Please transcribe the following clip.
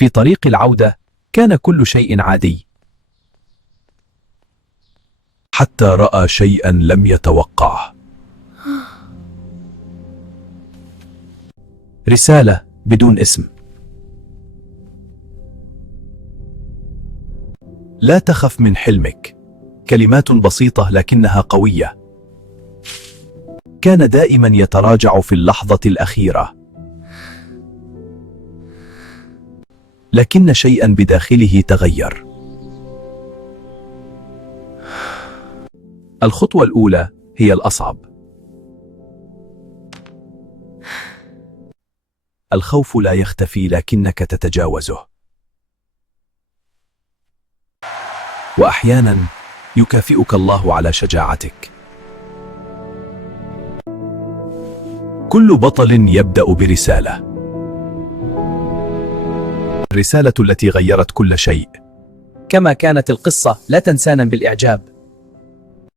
في طريق العودة كان كل شيء عادي، حتى رأى شيئا لم يتوقعه. رسالة بدون اسم. لا تخف من حلمك. كلمات بسيطة لكنها قوية. كان دائما يتراجع في اللحظة الأخيرة، لكن شيئا بداخله تغير. الخطوة الأولى هي الأصعب. الخوف لا يختفي لكنك تتجاوزه، وأحيانا يكافئك الله على شجاعتك. كل بطل يبدأ برسالة، الرسالة التي غيرت كل شيء. كما كانت القصة، لا تنسانا بالإعجاب.